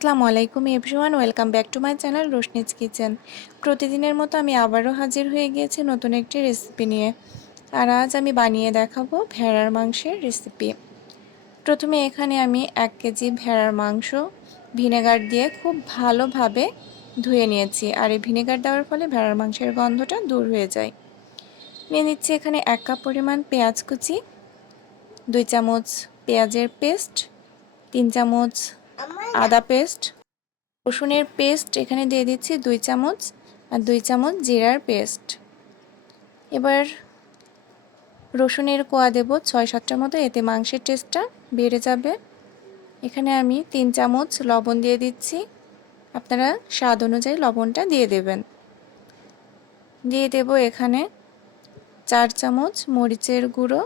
আসসালামু আলাইকুম everyone, welcome back to my channel Roshni's kitchen. প্রতিদিনের মতো আমি আবারও হাজির হয়ে গিয়েছি নতুন একটি রেসিপি নিয়ে। আর আজ আমি বানিয়ে দেখাবো ভেড়ার মাংসের রেসিপি। প্রথমে এখানে আমি 1 কেজি ভেড়ার মাংস ভিনেগার দিয়ে খুব ভালোভাবে ধুয়ে নিয়েছি। আর এই ভিনেগার দেওয়ার ফলে ভেড়ার মাংসের গন্ধটা দূর হয়ে যায়। নিয়ে নিচ্ছি এখানে 1 কাপ পরিমাণ পেঁয়াজ কুচি, 2 চামচ পেঁয়াজের পেস্ট, 3 চামচ আদা পেস্ট, রসুনের পেস্ট এখানে দিয়ে দিচ্ছি 2 চামচ, আর 2 চামচ জিরার পেস্ট। এবার রসুনের কোয়া দেব 6-7টার মতো, এতে মাংসের টেস্টটা বেড়ে যাবে। এখানে আমি 3 চামচ লবণ দিয়ে দিচ্ছি, আপনারা স্বাদ অনুযায়ী লবণটা দিয়ে দেবেন। দিয়ে দেব এখানে 4 চামচ মরিচের গুঁড়ো,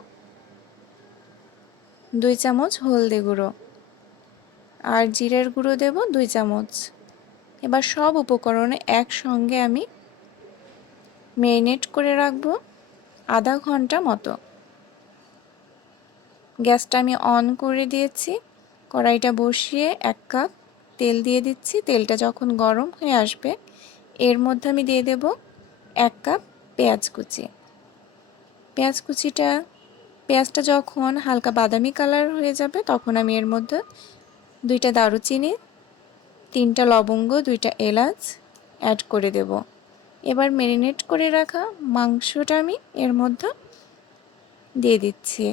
2 চামচ হলদি গুঁড়ো, আর জিরের গুঁড়ো দেব 2 চামচ। এবার সব উপকরণে একসঙ্গে আমি ম্যারিনেট করে রাখবো আধা ঘন্টা মতো। গ্যাসটা আমি অন করে দিয়েছি, কড়াইটা বসিয়ে 1 কাপ তেল দিয়ে দিচ্ছি। তেলটা যখন গরম হয়ে আসবে এর মধ্যে আমি দিয়ে দেব 1 কাপ পেঁয়াজ কুচি। পেঁয়াজটা যখন হালকা বাদামি কালার হয়ে যাবে তখন আমি এর মধ্যে 2টা দারুচিনি, 3টা লবঙ্গ, 2টা এলাচ অ্যাড করে দেব। এবার ম্যারিনেট করে রাখা মাংসটা আমি এর মধ্যে দিয়ে দিচ্ছি।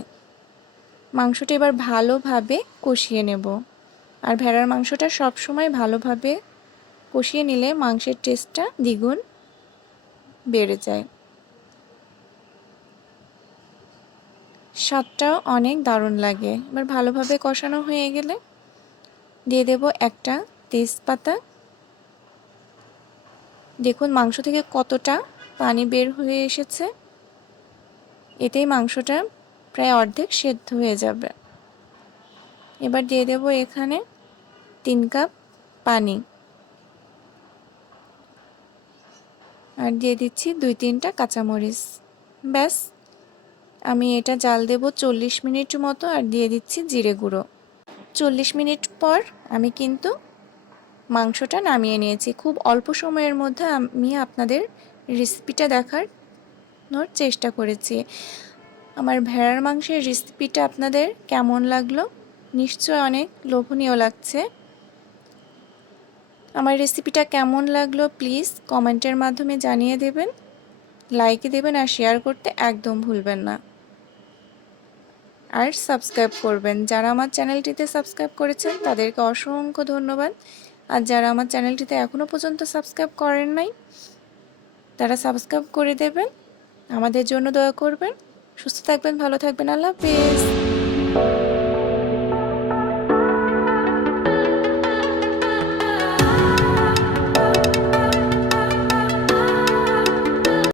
মাংসটা এবার ভালোভাবে কষিয়ে নেব। আর ভেড়ার মাংসটা সবসময় ভালোভাবে কষিয়ে নিলে মাংসের টেস্টটা দ্বিগুণ বেড়ে যায়, স্বাদটাও অনেক দারুণ লাগে। এবার ভালোভাবে কষানো হয়ে গেলে দিয়ে দেব একটা তেজপাতা। দেখুন মাংস থেকে কতটা পানি বের হয়ে এসেছে, এতেই মাংসটা প্রায় অর্ধেক সেদ্ধ হয়ে যাবে। এবার দিয়ে দেব এখানে 3 কাপ পানি, আর দিয়ে দিচ্ছি 2-3টা কাঁচামরিচ। ব্যাস, আমি এটা জাল দেব 40 মিনিট মতো, আর দিয়ে দিচ্ছি জিরে গুঁড়ো। 40 মিনিট পর আমি কিন্তু মাংসটা নামিয়ে নিয়েছি। খুব অল্প সময়ের মধ্যে আমি আপনাদের রেসিপিটা দেখানোর চেষ্টা করেছি। আমার ভেড়ার মাংসের রেসিপিটা আপনাদের কেমন লাগলো? নিশ্চয় অনেক লোভনীয় লাগছে। আমার রেসিপিটা কেমন লাগলো প্লিজ কমেন্টের মাধ্যমে জানিয়ে দেবেন, লাইক দেবেন, আর শেয়ার করতে একদম ভুলবেন না। আর সাবস্ক্রাইব করবেন। যারা আমার চ্যানেলটিতে সাবস্ক্রাইব করেছেন তাদেরকে অসংখ্য ধন্যবাদ। আর যারা আমার চ্যানেলটিতে এখনও পর্যন্ত সাবস্ক্রাইব করেন নাই তারা সাবস্ক্রাইব করে দেবেন। আমাদের জন্য দোয়া করবেন। সুস্থ থাকবেন, ভালো থাকবেন। আল্লাহ হাফেজ।